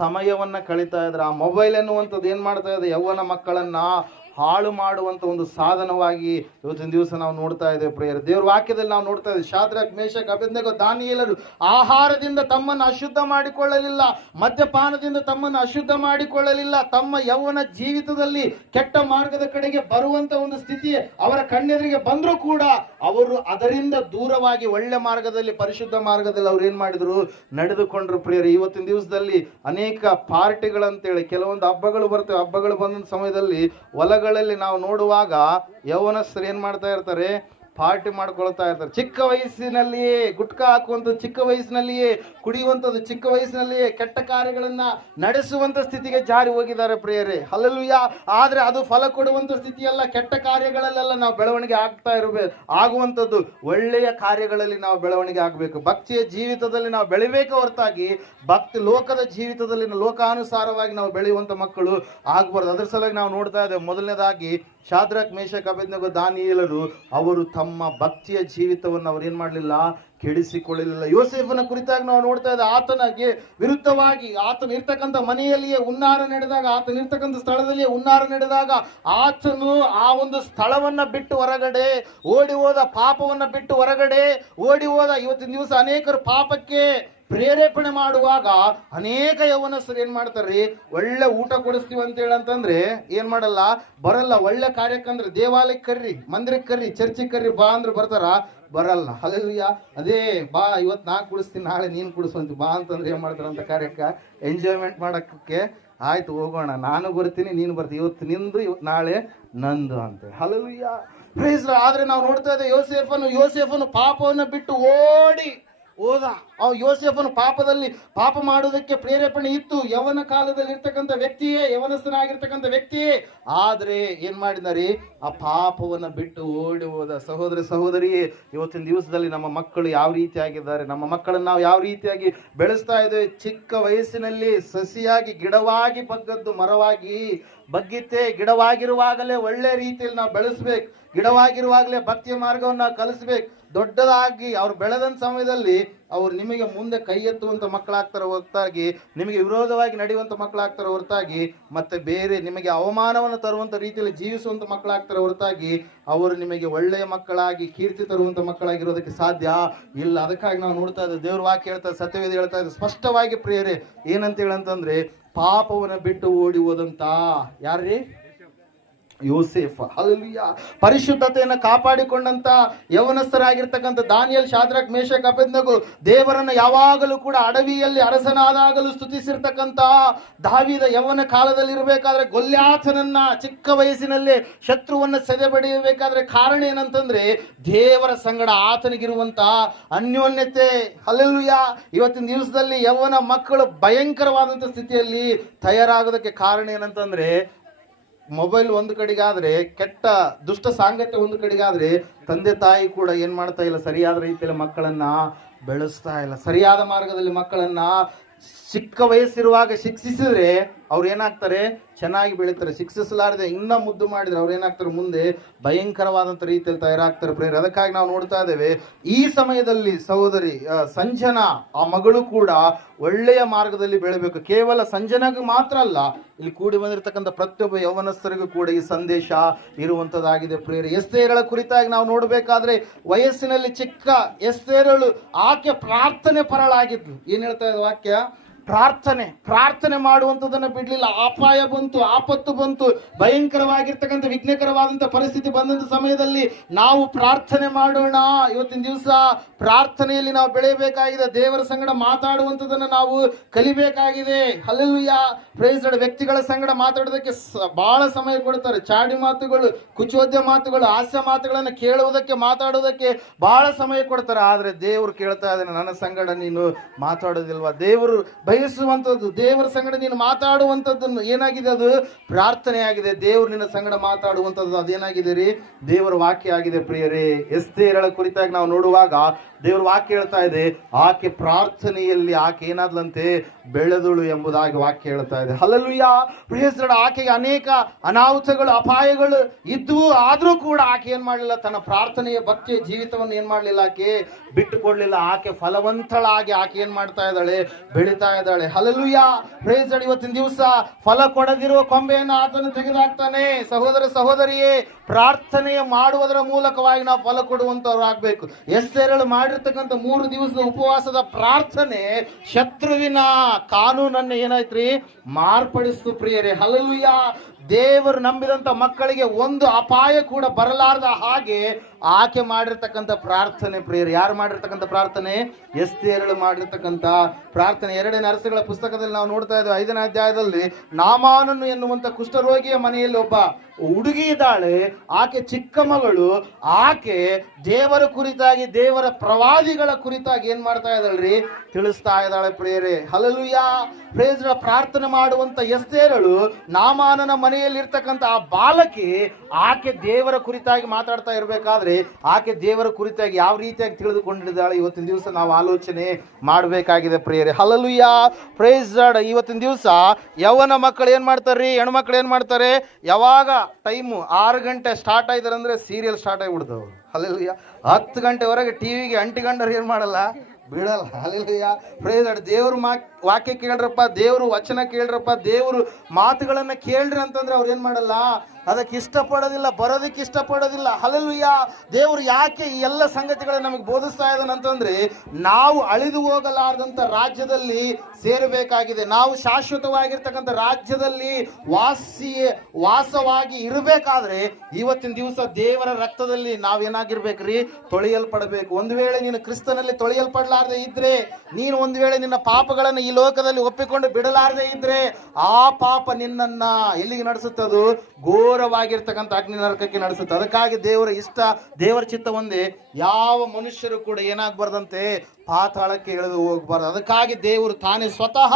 ಸಮಯವನ್ನು ಕಳೀತಾ ಇದ್ದಾರೆ. ಆ ಮೊಬೈಲ್ ಎನ್ನುವಂಥದ್ದು ಏನು ಮಾಡ್ತಾ ಇದೆ, ಯೌವನ ಮಕ್ಕಳನ್ನ ಹಾಳು ಮಾಡುವಂಥ ಒಂದು ಸಾಧನವಾಗಿ ಇವತ್ತಿನ ದಿವಸ ನಾವು ನೋಡ್ತಾ ಇದ್ದೇವೆ ಪ್ರಿಯರೇ. ದೇವ್ರ ವಾಕ್ಯದಲ್ಲಿ ನಾವು ನೋಡ್ತಾ ಇದ್ದೇವೆ, ಶಾದ್ರಕ್, ಮೇಷಕ್, ಅಬೇದ್ನೆಗೋ, ದಾನಿಯೇಲರು ಆಹಾರದಿಂದ ತಮ್ಮನ್ನು ಅಶುದ್ಧ ಮಾಡಿಕೊಳ್ಳಲಿಲ್ಲ, ಮದ್ಯಪಾನದಿಂದ ತಮ್ಮನ್ನು ಅಶುದ್ಧ ಮಾಡಿಕೊಳ್ಳಲಿಲ್ಲ. ತಮ್ಮ ಯೌವನ ಜೀವಿತದಲ್ಲಿ ಕೆಟ್ಟ ಮಾರ್ಗದ ಕಡೆಗೆ ಬರುವಂತ ಒಂದು ಸ್ಥಿತಿ ಅವರ ಕಣ್ಣೆದುರಿಗೆ ಬಂದರೂ ಕೂಡ ಅವರು ಅದರಿಂದ ದೂರವಾಗಿ ಒಳ್ಳೆ ಮಾರ್ಗದಲ್ಲಿ, ಪರಿಶುದ್ಧ ಮಾರ್ಗದಲ್ಲಿ ಅವ್ರು ಏನ್ ಮಾಡಿದ್ರು, ನಡೆದುಕೊಂಡ್ರು ಪ್ರಿಯರೇ. ಇವತ್ತಿನ ದಿವಸದಲ್ಲಿ ಅನೇಕ ಪಾರ್ಟಿಗಳಂತೇಳಿ ಕೆಲವೊಂದು ಹಬ್ಬಗಳು ಬರ್ತವೆ. ಹಬ್ಬಗಳು ಬಂದ ಸಮಯದಲ್ಲಿ ಹೊಲಗಳಲ್ಲಿ ನಾವು ನೋಡುವಾಗ ಯೌವನಸ್ಥರು ಏನ್ ಮಾಡ್ತಾ ಇರ್ತಾರೆ, ಪಾರ್ಟಿ ಮಾಡ್ಕೊಳ್ತಾ ಇರ್ತಾರೆ. ಚಿಕ್ಕ ವಯಸ್ಸಿನಲ್ಲಿಯೇ ಗುಟ್ಕಾ ಹಾಕುವಂಥದ್ದು, ಚಿಕ್ಕ ವಯಸ್ಸಿನಲ್ಲಿಯೇ ಕುಡಿಯುವಂಥದ್ದು, ಚಿಕ್ಕ ವಯಸ್ಸಿನಲ್ಲಿಯೇ ಕೆಟ್ಟ ಕಾರ್ಯಗಳನ್ನ ನಡೆಸುವಂತ ಸ್ಥಿತಿಗೆ ಜಾರಿ ಹೋಗಿದ್ದಾರೆ ಪ್ರಿಯರೇ. ಹಲ್ಲೆಲೂಯಾ. ಆದ್ರೆ ಅದು ಫಲ ಕೊಡುವಂತ ಸ್ಥಿತಿಯಲ್ಲ. ಕೆಟ್ಟ ಕಾರ್ಯಗಳಲ್ಲೆಲ್ಲ ನಾವು ಬೆಳವಣಿಗೆ ಆಗುವಂಥದ್ದು ಒಳ್ಳೆಯ ಕಾರ್ಯಗಳಲ್ಲಿ ನಾವು ಬೆಳವಣಿಗೆ ಆಗಬೇಕು. ಭಕ್ತಿಯ ಜೀವಿತದಲ್ಲಿ ನಾವು ಬೆಳಿಬೇಕು ಹೊರತಾಗಿ ಲೋಕದ ಜೀವಿತದಲ್ಲಿ ಲೋಕಾನುಸಾರವಾಗಿ ನಾವು ಬೆಳೆಯುವಂತ ಮಕ್ಕಳು ಆಗಬಾರ್ದು. ಅದ್ರ ಸಲುವಾಗಿ ನಾವು ನೋಡ್ತಾ ಇದ್ದೇವೆ, ಮೊದಲನೇದಾಗಿ ಶಾದ್ರಕ್, ಮೇಷಕ್, ಅಬೇದ್ನೆಗೋ, ದಾನಿಯೇಲರು ಅವರು ತಮ್ಮ ಭಕ್ತಿಯ ಜೀವಿತವನ್ನು ಅವ್ರು ಏನ್ ಮಾಡಲಿಲ್ಲ, ಕೆಡಿಸಿಕೊಳ್ಳಲಿಲ್ಲ. ಯೋಸೇಫನ ಕುರಿತಾಗಿ ನಾವು ನೋಡ್ತಾ ಇದ್ದ, ಆತನಿಗೆ ವಿರುದ್ಧವಾಗಿ ಆತನ ಇರ್ತಕ್ಕಂಥ ಮನೆಯಲ್ಲಿಯೇ ಉನ್ನಾರ ನಡೆದಾಗ, ಆತನ ಇರ್ತಕ್ಕಂಥ ಸ್ಥಳದಲ್ಲಿಯೇ ಉನ್ನಾರ ನಡೆದಾಗ ಆತನು ಆ ಒಂದು ಸ್ಥಳವನ್ನ ಬಿಟ್ಟು ಹೊರಗಡೆ ಓಡಿ ಹೋದ, ಪಾಪವನ್ನ ಬಿಟ್ಟು ಹೊರಗಡೆ ಓಡಿ ಹೋದ. ಇವತ್ತಿನ ದಿವಸ ಅನೇಕರು ಪಾಪಕ್ಕೆ ಪ್ರೇರೇಪಣೆ ಮಾಡುವಾಗ ಅನೇಕ ಯೌವನಸ್ಥರು ಏನ್ ಮಾಡ್ತಾರ್ರಿ, ಒಳ್ಳೆ ಊಟ ಕೊಡಿಸ್ತೀವಿ ಅಂತ ಹೇಳಂತಂದ್ರೆ ಏನ್ ಮಾಡಲ್ಲ, ಬರಲ್ಲ. ಒಳ್ಳೆ ಕಾರ್ಯಕ್ಕಂದ್ರೆ ದೇವಾಲಯಕ್ಕೆ ಕರ್ರಿ, ಮಂದಿರಕ್ಕೆ ಕರ್ರಿ, ಚರ್ಚಿಗೆ ಕರ್ರಿ, ಬಾ ಅಂದ್ರೆ ಬರ್ತಾರ, ಬರಲ್ಲ. ಹಲ್ಲೆಲೂಯಾ. ಅದೇ ಬಾ ಇವತ್ತು ನಾ ಕುಡಿಸ್ತೀನಿ, ನಾಳೆ ನೀನು ಕುಡಿಸುವಂತ ಬಾ ಅಂತಂದ್ರೆ ಏನ್ ಮಾಡ್ತಾರಂತ ಕಾರ್ಯಕ್ಕೆ ಎಂಜಾಯ್ಮೆಂಟ್ ಮಾಡಕ್ಕೆ, ಆಯ್ತು ಹೋಗೋಣ, ನಾನು ಬರ್ತೀನಿ ನೀನು ಬರ್ತೀನಿ, ಇವತ್ತು ನಿಂದು ನಾಳೆ ನಂದು ಅಂತ. Hallelujah, praise lord. ಆದ್ರೆ ನಾವು ನೋಡ್ತಾ ಇದ್ದೇವೆ, ಯೋಸೇಫನು ಪಾಪವನ್ನು ಬಿಟ್ಟು ಓಡಿ ಹೋದ. ಯೋಸೇಫನು ಪಾಪ ಮಾಡುವುದಕ್ಕೆ ಪ್ರೇರೇಪಣೆ ಇತ್ತು. ಯೌವನ ಕಾಲದಲ್ಲಿ ಇರ್ತಕ್ಕಂಥ ವ್ಯಕ್ತಿಯೇ, ಯೌವನಸ್ಥನಾಗಿರ್ತಕ್ಕಂಥ ವ್ಯಕ್ತಿಯೇ. ಆದ್ರೆ ಏನ್ ಮಾಡಿದಾರೆ, ಆ ಪಾಪವನ್ನು ಬಿಟ್ಟು ಓಡಿ ಹೋದ. ಸಹೋದರಿಯೇ, ಇವತ್ತಿನ ದಿವಸದಲ್ಲಿ ನಮ್ಮ ಮಕ್ಕಳು ಯಾವ ರೀತಿಯಾಗಿದ್ದಾರೆ, ನಮ್ಮ ಮಕ್ಕಳನ್ನು ನಾವು ಯಾವ ರೀತಿಯಾಗಿ ಬೆಳೆಸ್ತಾ ಇದ್ದೇವೆ. ಚಿಕ್ಕ ವಯಸ್ಸಿನಲ್ಲಿ ಸಸಿಯಾಗಿ, ಗಿಡವಾಗಿ ಬಗ್ಗದ್ದು ಮರವಾಗಿ ಬಗ್ಗಿತ್ತೆ. ಗಿಡವಾಗಿರುವಾಗಲೇ ಒಳ್ಳೆ ರೀತಿಯಲ್ಲಿ ನಾವು ಬೆಳೆಸ್ಬೇಕು. ಗಿಡವಾಗಿರುವಾಗಲೇ ಭಕ್ತಿಯ ಮಾರ್ಗವನ್ನು ಕಲಿಸ್ಬೇಕು. ದೊಡ್ಡದಾಗಿ ಅವ್ರು ಬೆಳೆದಂತ ಸಮಯದಲ್ಲಿ ಅವ್ರು ನಿಮಗೆ ಮುಂದೆ ಕೈ ಎತ್ತುವಂತ ಮಕ್ಕಳಾಗ್ತಾರೆ ಹೊರತಾಗಿ, ನಿಮಗೆ ವಿರೋಧವಾಗಿ ನಡೆಯುವಂತ ಮಕ್ಕಳಾಗ್ತಾರೆ ಹೊರತಾಗಿ, ಮತ್ತೆ ಬೇರೆ ನಿಮಗೆ ಅವಮಾನವನ್ನು ತರುವಂತ ರೀತಿಯಲ್ಲಿ ಜೀವಿಸುವಂತ ಮಕ್ಕಳಾಗ್ತಾರೆ ಹೊರತಾಗಿ ಅವರು ನಿಮಗೆ ಒಳ್ಳೆಯ ಮಕ್ಕಳಾಗಿ, ಕೀರ್ತಿ ತರುವಂತ ಮಕ್ಕಳಾಗಿರೋದಕ್ಕೆ ಸಾಧ್ಯ ಇಲ್ಲ. ಅದಕ್ಕಾಗಿ ನಾವು ನೋಡ್ತಾ ಇದ್ದೇವೆ, ದೇವ್ರ ವಾಕ್ಯ ಹೇಳ್ತಾ, ಸತ್ಯವೇದ ಹೇಳ್ತಾ ಇದೆ ಸ್ಪಷ್ಟವಾಗಿ ಪ್ರಿಯರೇ, ಏನಂತ ಹೇಳಂತಂದ್ರೆ ಪಾಪವನ್ನು ಬಿಟ್ಟು ಓಡಿ ಹೋದಂತ ಯಾರ್ರೀ, ಯೋಸೇಫ. ಹಲ್ಲೆಲೂಯಾ. ಪರಿಶುದ್ಧತೆಯನ್ನು ಕಾಪಾಡಿಕೊಂಡಂತ ಯೌವನಸ್ಥರಾಗಿರ್ತಕ್ಕಂಥ ದಾನಿಯೇಲ್, ಶಾದ್ರಕ್, ಮೇಷಕ್, ಅಬೇದ್ನೆಗೋ ದೇವರನ್ನ ಯಾವಾಗಲೂ ಕೂಡ ಅಡವಿಯಲ್ಲಿ ಅರಸನಾದಾಗಲೂ ಸ್ತುತಿಸಿರ್ತಕ್ಕಂಥ ದಾವೀದ ಯೌವನ ಕಾಲದಲ್ಲಿ ಇರಬೇಕಾದ್ರೆ ಗೊಲ್ಯಾಥನನ್ನ ಚಿಕ್ಕ ವಯಸ್ಸಿನಲ್ಲೇ ಶತ್ರುವನ್ನ ಸೆದೆಬಡಿಯಬೇಕಾದ್ರೆ ಕಾರಣ ಏನಂತಂದ್ರೆ ದೇವರ ಸಂಗಡ ಆತನಿಗಿರುವಂತ ಅನ್ಯೋನ್ಯತೆ. ಹಲ್ಲೆಲೂಯಾ. ಇವತ್ತಿನ ದಿವಸದಲ್ಲಿ ಯೌವನ ಮಕ್ಕಳು ಭಯಂಕರವಾದಂಥ ಸ್ಥಿತಿಯಲ್ಲಿ ತಯಾರಾಗೋದಕ್ಕೆ ಕಾರಣ ಏನಂತಂದ್ರೆ ಮೊಬೈಲ್ ಒಂದು ಕಡೆಗಾದ್ರೆ, ಕೆಟ್ಟ ದುಷ್ಟ ಸಾಂಗತ್ಯ ಒಂದು ಕಡೆಗಾದ್ರೆ, ತಂದೆ ತಾಯಿ ಕೂಡ ಏನ್ ಮಾಡ್ತಾ ಇಲ್ಲ, ಸರಿಯಾದ ರೀತಿಯಲ್ಲಿ ಮಕ್ಕಳನ್ನ ಬೆಳೆಸ್ತಾ ಇಲ್ಲ. ಸರಿಯಾದ ಮಾರ್ಗದಲ್ಲಿ ಮಕ್ಕಳನ್ನ ಚಿಕ್ಕ ವಯಸ್ಸಿರುವಾಗ ಶಿಕ್ಷಿಸಿದ್ರೆ ಅವ್ರು ಏನಾಗ್ತಾರೆ, ಚೆನ್ನಾಗಿ ಬೆಳೀತಾರೆ. ಶಿಕ್ಷಿಸಲಾರದೆ ಇನ್ನ ಮುದ್ದು ಮಾಡಿದ್ರೆ ಅವ್ರು ಏನಾಗ್ತಾರೆ, ಮುಂದೆ ಭಯಂಕರವಾದಂಥ ರೀತಿಯಲ್ಲಿ ತಯಾರಾಗ್ತಾರೆ ಪ್ರೇರೆ. ಅದಕ್ಕಾಗಿ ನಾವು ನೋಡ್ತಾ ಇದ್ದೇವೆ ಈ ಸಮಯದಲ್ಲಿ ಸಹೋದರಿ ಸಂಜನಾ ಆ ಮಗಳು ಕೂಡ ಒಳ್ಳೆಯ ಮಾರ್ಗದಲ್ಲಿ ಬೆಳಬೇಕು. ಕೇವಲ ಸಂಜನಾಗ ಮಾತ್ರ ಅಲ್ಲ, ಇಲ್ಲಿ ಕೂಡಿ ಬಂದಿರತಕ್ಕಂಥ ಪ್ರತಿಯೊಬ್ಬ ಯೌವನಸ್ಥರಿಗೂ ಕೂಡ ಈ ಸಂದೇಶ ಇರುವಂತದ್ದಾಗಿದೆ ಪ್ರೇರೆ. ಎಸ್ತೇರಳ ಕುರಿತಾಗಿ ನಾವು ನೋಡ್ಬೇಕಾದ್ರೆ, ವಯಸ್ಸಿನಲ್ಲಿ ಚಿಕ್ಕ ಎಸ್ತೇರಳು ಆಕೆ ಪ್ರಾರ್ಥನೆ ಪರಳಾಗಿದ್ಲು. ಏನ್ ಹೇಳ್ತಾ ಇದೆ ವಾಕ್ಯ? ಪ್ರಾರ್ಥನೆ ಮಾಡುವಂಥದ್ದನ್ನು ಬಿಡ್ಲಿಲ್ಲ. ಅಪಾಯ ಬಂತು, ಆಪತ್ತು ಬಂತು, ಭಯಂಕರವಾಗಿರ್ತಕ್ಕಂಥ ವಿಘ್ನಕರವಾದಂಥ ಪರಿಸ್ಥಿತಿ ಬಂದಂಥ ಸಮಯದಲ್ಲಿ ನಾವು ಪ್ರಾರ್ಥನೆ ಮಾಡೋಣ. ಇವತ್ತಿನ ದಿವಸ ಪ್ರಾರ್ಥನೆಯಲ್ಲಿ ನಾವು ಬೆಳೆಯಬೇಕಾಗಿದೆ. ದೇವರ ಸಂಗಡ ಮಾತಾಡುವಂಥದ್ದನ್ನು ನಾವು ಕಲಿಬೇಕಾಗಿದೆ. Hallelujah, praise lord. ವ್ಯಕ್ತಿಗಳ ಸಂಗಡ ಮಾತಾಡೋದಕ್ಕೆ ಬಹಳ ಸಮಯ ಕೊಡ್ತಾರೆ. ಚಾಡಿ ಮಾತುಗಳು, ಕುಚೋದ್ಯ ಮಾತುಗಳು, ಹಾಸ್ಯ ಮಾತುಗಳನ್ನು ಕೇಳುವುದಕ್ಕೆ, ಮಾತಾಡೋದಕ್ಕೆ ಬಹಳ ಸಮಯ ಕೊಡ್ತಾರೆ. ಆದರೆ ದೇವರು ಕೇಳ್ತಾ ಇದ್ದಾನೆ, ನನ್ನ ಸಂಗಡ ನೀನು ಮಾತಾಡೋದಿಲ್ವಾ? ದೇವರು ಬಯಸುವಂಥದ್ದು, ದೇವರ ಸಂಗಡ ನೀನು ಮಾತಾಡುವಂಥದ್ದನ್ನು ಏನಾಗಿದೆ, ಅದು ಪ್ರಾರ್ಥನೆ ಆಗಿದೆ. ದೇವರು ನಿನ್ನ ಸಂಗಡ ಮಾತಾಡುವಂಥದ್ದು ಅದೇನಾಗಿದೆ ರೀ? ದೇವರ ವಾಕ್ಯ ಆಗಿದೆ ಪ್ರಿಯರೇ. ಎಸ್ತೇರಳ ಕುರಿತಾಗಿ ನಾವು ನೋಡುವಾಗ ದೇವರ ವಾಕ್ಯ ಹೇಳ್ತಾ ಇದೆ, ಆಕೆ ಪ್ರಾರ್ಥನೆಯಲ್ಲಿ ಆಕೆ ಏನಾದ್ಲಂತೆ, ಬೆಳೆದಳು ಎಂಬುದಾಗಿ ವಾಕ್ಯ ಹೇಳ್ತಾ ಇದೆ. ಹಲ್ಲೆಲೂಯಾ, ಪ್ರಿಯರೇ. ಆಕೆಗೆ ಅನೇಕ ಅನಾಹುತಗಳು, ಅಪಾಯಗಳು ಇದ್ವು. ಆದ್ರೂ ಕೂಡ ಆಕೆ ಏನ್ ಮಾಡಲಿಲ್ಲ, ತನ್ನ ಪ್ರಾರ್ಥನೆಯ ಭಕ್ತಿಯ ಜೀವಿತವನ್ನು ಏನ್ ಮಾಡಲಿಲ್ಲ, ಆಕೆ ಬಿಟ್ಟು ಕೊಡ್ಲಿಲ್ಲ. ಆಕೆ ಫಲವಂತಳಾಗಿ ಆಕೆ ಏನ್ ಮಾಡ್ತಾ ಇದ್ದಾಳೆ, ಬೆಳೀತಾ ಇದ್ದಾಳೆ. Hallelujah, praise lord. ಇವತ್ತಿನ ದಿವಸ ಫಲ ಕೊಡದಿರುವ ಕೊಂಬೆಯನ್ನು ಆತನು ತೆಗೆದುಹಾಕ್ತಾನೆ. ಸಹೋದರ ಸಹೋದರಿಯೇ, ಪ್ರಾರ್ಥನೆಯ ಮಾಡುವುದರ ಮೂಲಕವಾಗಿ ನಾವು ಫಲ ಕೊಡುವಂತವ್ರು ಆಗ್ಬೇಕು. ಎಸ್ತೇರಳು ಮಾಡಿರ್ತಕ್ಕಂಥ 3 ದಿವಸದ ಉಪವಾಸದ ಪ್ರಾರ್ಥನೆ ಶತ್ರುವಿನ ಕಾನೂನನ್ನು ಏನಾಯ್ತ್ರಿ, ಮಾರ್ಪಡಿಸ್ತು ಪ್ರಿಯರೇ. ಹಲ್ಲೆಲೂಯಾ, ದೇವರು ನಂಬಿದಂಥ ಮಕ್ಕಳಿಗೆ ಒಂದು ಅಪಾಯ ಕೂಡ ಬರಲಾರದ ಹಾಗೆ ಆಕೆ ಮಾಡಿರ್ತಕ್ಕಂಥ ಪ್ರಾರ್ಥನೆ ಪ್ರಿಯರೇ. ಯಾರು ಮಾಡಿರ್ತಕ್ಕಂಥ ಪ್ರಾರ್ಥನೆ? ಎಸ್ತೇರಳು ಮಾಡಿರ್ತಕ್ಕಂಥ ಪ್ರಾರ್ಥನೆ. 2ನೇ ಅರಸುಗಳ ಪುಸ್ತಕದಲ್ಲಿ ನಾವು ನೋಡ್ತಾ ಇದ್ದೇವೆ, 5ನೇ ಅಧ್ಯಾಯದಲ್ಲಿ ನಾಮಾನನು ಎನ್ನುವಂಥ ಕುಷ್ಠರೋಗಿಯ ಮನೆಯಲ್ಲಿ ಒಬ್ಬ ಹುಡುಗಿ ಇದ್ದಾಳೆ. ಆಕೆ ಚಿಕ್ಕ ಮಗಳು. ಆಕೆ ದೇವರ ಕುರಿತಾಗಿ, ದೇವರ ಪ್ರವಾದಿಗಳ ಕುರಿತಾಗಿ ಏನ್ ಮಾಡ್ತಾ ಇದ್ದಾಳ್ರಿ, ತಿಳಿಸ್ತಾ ಇದ್ದಾಳೆ ಪ್ರಿಯರೇ. Hallelujah, praise Lord. ಪ್ರಾರ್ಥನೆ ಮಾಡುವಂತ ಎಸ್ತೇರಳು ನಾಮಾನನ ಮನೆಯಲ್ಲಿ ಇರ್ತಕ್ಕಂಥ ಆ ಬಾಲಕಿ, ಆಕೆ ದೇವರ ಕುರಿತಾಗಿ ಮಾತಾಡ್ತಾ ಇರಬೇಕಾದ್ರೆ ಆಕೆ ದೇವರ ಕುರಿತಾಗಿ ಯಾವ ರೀತಿಯಾಗಿ ತಿಳಿದುಕೊಂಡಿದ್ದಾಳೆ, ಇವತ್ತಿನ ದಿವಸ ನಾವು ಆಲೋಚನೆ ಮಾಡಬೇಕಾಗಿದೆ ಪ್ರಿಯರೇ. Hallelujah, praise lord. ಇವತ್ತಿನ ದಿವಸ ಯೌವನ ಮಕ್ಕಳು ಏನ್ ಮಾಡ್ತಾರ್ರಿ, ಹೆಣ್ಮಕ್ಳು ಏನ್ ಮಾಡ್ತಾರೆ, ಯಾವಾಗ ಟೈಮು 6 ಗಂಟೆ ಸ್ಟಾರ್ಟ್ ಆಯ್ತಾರೆ ಅಂದ್ರೆ ಸೀರಿಯಲ್ ಸ್ಟಾರ್ಟ್ ಆಗಿಬಿಡ್ತಾವೆ. ಹಲ್ಲೆಲೂಯಾ, 10 ಗಂಟೆವರೆಗೆ ಟಿವಿಗೆ ಅಂಟಿಕೊಂಡ್ರೆ ಏನ್ ಮಾಡಲ್ಲ, ಬಿಡಲ್ಲ. Hallelujah, praise Lord. ದೇವ್ರ ವಾಕ್ಯ ಕೇಳ್ರಪ್ಪ, ದೇವ್ರ ವಚನ ಕೇಳ್ರಪ್ಪ, ದೇವ್ರ ಮಾತುಗಳನ್ನ ಕೇಳ್ರಿ ಅಂತಂದ್ರೆ ಅವ್ರು ಏನ್ ಮಾಡಲ್ಲ, ಅದಕ್ಕೆ ಇಷ್ಟಪಡೋದಿಲ್ಲ, ಬರೋದಕ್ಕೆ ಇಷ್ಟಪಡೋದಿಲ್ಲ. ಹಲ್ಲೆಲೂಯಾ, ದೇವರು ಯಾಕೆ ಈ ಎಲ್ಲ ಸಂಗತಿಗಳನ್ನ ನಮಗೆ ಬೋಧಿಸ್ತಾ ಇದ್ದಾನಂತಂದ್ರೆ, ನಾವು ಅಳಿದು ಹೋಗಲಾರದಂತ ರಾಜ್ಯದಲ್ಲಿ ಸೇರಬೇಕಾಗಿದೆ. ನಾವು ಶಾಶ್ವತವಾಗಿರ್ತಕ್ಕಂಥ ರಾಜ್ಯದಲ್ಲಿ ವಾಸವಾಗಿ ಇರಬೇಕಾದ್ರೆ ಇವತ್ತಿನ ದಿವಸ ದೇವರ ರಕ್ತದಲ್ಲಿ ನಾವೇನಾಗಿರ್ಬೇಕ್ರಿ, ತೊಳೆಯಲ್ಪಡಬೇಕು. ಒಂದು ವೇಳೆ ನೀನು ಕ್ರಿಸ್ತನಲ್ಲಿ ತೊಳೆಯಲ್ಪಡಲಾರದೆ ಇದ್ರೆ, ನೀನು ಒಂದು ವೇಳೆ ನಿನ್ನ ಪಾಪಗಳನ್ನು ಈ ಲೋಕದಲ್ಲಿ ಒಪ್ಪಿಕೊಂಡು ಬಿಡಲಾರದೆ ಇದ್ರೆ, ಆ ಪಾಪ ನಿನ್ನನ್ನ ಎಲ್ಲಿಗೆ ನಡೆಸುತ್ತದು, ಘೋರವಾಗಿರ್ತಕ್ಕಂಥ ಅಗ್ನಿ ನರಕಕ್ಕೆ ನಡೆಸುತ್ತೆ. ಅದಕ್ಕಾಗಿ ದೇವರ ಇಷ್ಟ, ದೇವರ ಚಿತ್ತ ಒಂದೇ, ಯಾವ ಮನುಷ್ಯರು ಕೂಡ ಏನಾಗಬಾರ್ದಂತೆ, ಪಾತಾಳಕ್ಕೆ ಇಳಿದು ಹೋಗಬಾರ್ದು. ಅದಕ್ಕಾಗಿ ದೇವರು ತಾನೇ ಸ್ವತಃ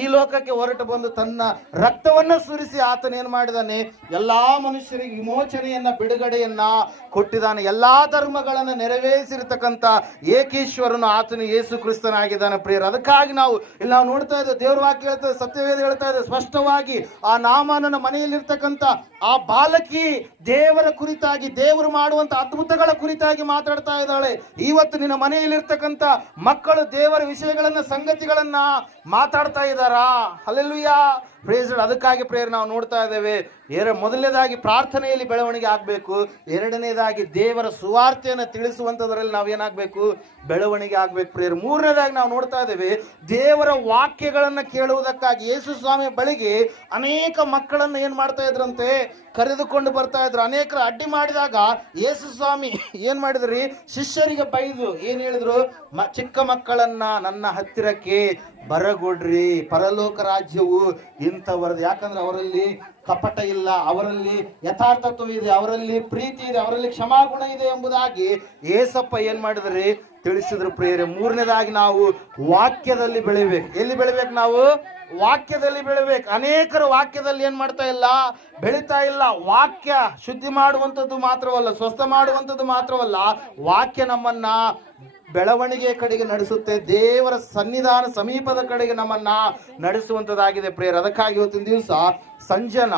ಈ ಲೋಕಕ್ಕೆ ಹೊರಟು ಬಂದು ತನ್ನ ರಕ್ತವನ್ನ ಸುರಿಸಿ ಆತನೇನು ಮಾಡಿದಾನೆ, ಎಲ್ಲಾ ಮನುಷ್ಯರಿಗೆ ವಿಮೋಚನೆಯನ್ನ, ಬಿಡುಗಡೆಯನ್ನ ಕೊಟ್ಟಿದ್ದಾನೆ. ಎಲ್ಲಾ ಧರ್ಮಗಳನ್ನ ನೆರವೇರಿಸಿರ್ತಕ್ಕಂಥ ಏಕೇಶ್ವರನು ಆತನು ಯೇಸು ಕ್ರಿಸ್ತನಾಗಿದ್ದಾನೆ ಪ್ರಿಯರು. ಅದಕ್ಕಾಗಿ ನಾವು ಇಲ್ಲಿ ನಾವು ನೋಡ್ತಾ ಇದ್ದೇವೆ, ದೇವ್ರ ವಾಕ್ಯ ಹೇಳ್ತಾ ಇದೆ, ಸತ್ಯವೇದ ಹೇಳ್ತಾ ಇದೆ ಸ್ಪಷ್ಟವಾಗಿ, ಆ ನಾಮಾನನ ಮನೆಯಲ್ಲಿರ್ತಕ್ಕಂಥ ಆ ಬಾಲಕಿ ದೇವರ ಕುರಿತಾಗಿ, ದೇವರು ಮಾಡುವಂತ ಅದ್ಭುತಗಳ ಕುರಿತಾಗಿ ಮಾತಾಡ್ತಾ ಇದ್ದಾಳೆ. ಇವತ್ತು ನಿನ್ನ ಮನೆಯಲ್ಲಿರ್ತಕ್ಕಂಥ ಮಕ್ಕಳು ದೇವರ ವಿಷಯಗಳನ್ನ, ಸಂಗತಿಗಳನ್ನ ಮಾತಾಡ್ತಾ ಇದ್ದಾರಾ? Hallelujah, praise lord. ಅದಕ್ಕಾಗಿ ಪ್ರೇಯರ್ ನಾವು ನೋಡ್ತಾ ಇದ್ದೇವೆ, ಮೊದಲನೇದಾಗಿ ಪ್ರಾರ್ಥನೆಯಲ್ಲಿ ಬೆಳವಣಿಗೆ ಆಗಬೇಕು. 2ನೇದಾಗಿ ದೇವರ ಸುವಾರ್ತೆಯನ್ನು ತಿಳಿಸುವಂಥದ್ರಲ್ಲಿ ನಾವೇನಾಗಬೇಕು, ಬೆಳವಣಿಗೆ ಆಗಬೇಕು ಪ್ರೇಯರ್. 3ನೇದಾಗಿ ನಾವು ನೋಡ್ತಾ ಇದ್ದೇವೆ, ದೇವರ ವಾಕ್ಯಗಳನ್ನು ಕೇಳುವುದಕ್ಕಾಗಿ ಯೇಸು ಸ್ವಾಮಿ ಬಳಿಗೆ ಅನೇಕ ಮಕ್ಕಳನ್ನು ಏನು ಮಾಡ್ತಾ ಇದ್ರಂತೆ, ಕರೆದುಕೊಂಡು ಬರ್ತಾ ಇದ್ರು. ಅನೇಕರು ಅಡ್ಡಿ ಮಾಡಿದಾಗ ಯೇಸು ಸ್ವಾಮಿ ಏನ್ ಮಾಡಿದ್ರಿ, ಶಿಷ್ಯರಿಗೆ ಬೈದು ಏನ್ ಹೇಳಿದ್ರು, ಚಿಕ್ಕ ಮಕ್ಕಳನ್ನ ನನ್ನ ಹತ್ತಿರಕ್ಕೆ ಬರಗೊಡ್ರಿ, ಪರಲೋಕ ರಾಜ್ಯವು ಇಂಥವರದು. ಯಾಕಂದ್ರೆ ಅವರಲ್ಲಿ ಕಪಟ ಇಲ್ಲ, ಅವರಲ್ಲಿ ಯಥಾರ್ಥತ್ವ ಇದೆ, ಅವರಲ್ಲಿ ಪ್ರೀತಿ ಇದೆ, ಅವರಲ್ಲಿ ಕ್ಷಮಾಗುಣ ಇದೆ ಎಂಬುದಾಗಿ ಏಸಪ್ಪ ಏನ್ ಮಾಡಿದ್ರಿ, ತಿಳಿಸಿದ್ರು ಪ್ರಿಯರೇ. ಮೂರನೇದಾಗಿ ನಾವು ವಾಕ್ಯದಲ್ಲಿ ಬೆಳಿಬೇಕು. ಎಲ್ಲಿ ಬೆಳಿಬೇಕು? ನಾವು ವಾಕ್ಯದಲ್ಲಿ ಬೆಳಿಬೇಕು. ಅನೇಕರು ವಾಕ್ಯದಲ್ಲಿ ಏನ್ ಮಾಡ್ತಾ ಇಲ್ಲ, ಬೆಳೀತಾ ಇಲ್ಲ. ವಾಕ್ಯ ಶುದ್ಧಿ ಮಾಡುವಂಥದ್ದು ಮಾತ್ರವಲ್ಲ, ಸ್ವಸ್ಥ ಮಾಡುವಂಥದ್ದು ಮಾತ್ರವಲ್ಲ, ವಾಕ್ಯ ನಮ್ಮನ್ನ ಬೆಳವಣಿಗೆ ಕಡೆಗೆ ನಡೆಸುತ್ತೆ, ದೇವರ ಸನ್ನಿಧಾನ ಸಮೀಪದ ಕಡೆಗೆ ನಮ್ಮನ್ನ ನಡೆಸುವಂತದ್ದಾಗಿದೆ ಪ್ರಿಯರೇ. ಅದಕ್ಕಾಗಿ ಇವತ್ತಿನ ದಿವಸ ಸಂಜನ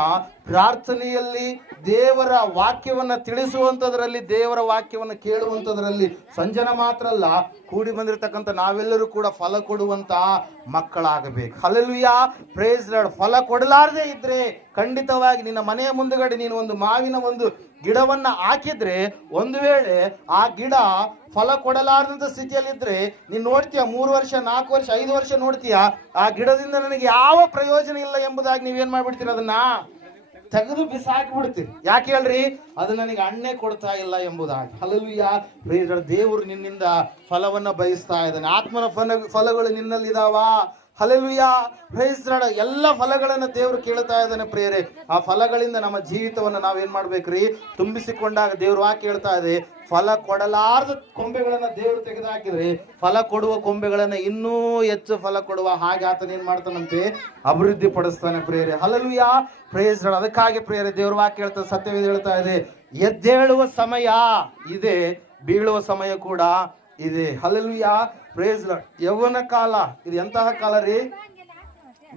ಪ್ರಾರ್ಥನೆಯಲ್ಲಿ ದೇವರ ವಾಕ್ಯವನ್ನ ತಿಳಿಸುವಂಥದ್ರಲ್ಲಿ, ದೇವರ ವಾಕ್ಯವನ್ನ ಕೇಳುವಂಥದ್ರಲ್ಲಿ ಸಂಜನ ಮಾತ್ರ ಅಲ್ಲ, ಕೂಡಿ ಬಂದಿರತಕ್ಕಂಥ ನಾವೆಲ್ಲರೂ ಕೂಡ ಫಲ ಕೊಡುವಂತ ಮಕ್ಕಳಾಗಬೇಕು. Hallelujah, praise lord. ಫಲ ಕೊಡಲಾರದೆ ಇದ್ರೆ ಖಂಡಿತವಾಗಿ ನಿನ್ನ ಮನೆಯ ಮುಂದುಗಡೆ ನೀನು ಒಂದು ಮಾವಿನ ಒಂದು ಗಿಡವನ್ನ ಹಾಕಿದ್ರೆ, ಒಂದು ವೇಳೆ ಆ ಗಿಡ ಫಲ ಕೊಡಲಾರದಂತ ಸ್ಥಿತಿಯಲ್ಲಿದ್ರೆ ನೀನು ನೋಡ್ತೀಯ, 3 ವರ್ಷ 4 ವರ್ಷ 5 ವರ್ಷ ನೋಡ್ತೀಯ, ಆ ಗಿಡದಿಂದ ನನಗೆ ಯಾವ ಪ್ರಯೋಜನ ಇಲ್ಲ ಎಂಬುದಾಗಿ ನೀವೇನ್ ಮಾಡ್ಬಿಡ್ತೀರಿ, ಅದನ್ನ ತೆಗೆದು ಬಿಸಾಕಿ ಬಿಡ್ತೀರಿ. ಯಾಕೆ ಹೇಳ್ರಿ? ಅದು ನನಗೆ ಹಣ್ಣೆ ಕೊಡ್ತಾ ಇಲ್ಲ ಎಂಬುದಾಗಿ. Hallelujah, praise Lord. ದೇವರು ನಿನ್ನಿಂದ ಫಲವನ್ನ ಬಯಸ್ತಾ ಇದ್ದಾನೆ. ಆತ್ಮನ ಫಲಗಳು ನಿನ್ನಲ್ಲಿದಾವ. Hallelujah, praise lord. ಎಲ್ಲ ಫಲಗಳನ್ನು ದೇವರು ಕೇಳ್ತಾ ಇದ್ದಾನೆ ಪ್ರಿಯರೇ. ಆ ಫಲಗಳಿಂದ ನಮ್ಮ ಜೀವಿತವನ್ನು ನಾವೇನ್ ಮಾಡ್ಬೇಕ್ರಿ? ತುಂಬಿಸಿಕೊಂಡಾಗ ದೇವರು ವಾಕ್ಯ ಹೇಳ್ತಾ ಇದೆ, ಫಲ ಕೊಡಲಾರದ ಕೊಂಬೆಗಳನ್ನ ದೇವರು ತೆಗೆದುಹಾಕಿದ್ರೆ ಫಲ ಕೊಡುವ ಕೊಂಬೆಗಳನ್ನ ಇನ್ನೂ ಹೆಚ್ಚು ಫಲ ಕೊಡುವ ಹಾಗೆ ಆತನ ಏನ್ ಮಾಡ್ತಾನಂತೆ? ಅಭಿವೃದ್ಧಿ ಪಡಿಸ್ತಾನೆ ಪ್ರಿಯರೇ. Hallelujah, praise lord. ಅದಕ್ಕಾಗಿ ಪ್ರಿಯರೇ, ದೇವರು ವಾಕ್ಯ ಹೇಳ್ತಾ, ಸತ್ಯವೇದ ಹೇಳ್ತಾ ಇದೆ, ಎದ್ದೇಳುವ ಸಮಯ ಇದೆ, ಬೀಳುವ ಸಮಯ ಕೂಡ ಇದೆ. Hallelujah, praise Lord. ಯೌವನ ಕಾಲ ಇದು ಎಂತಹ ಕಾಲ ರೀ?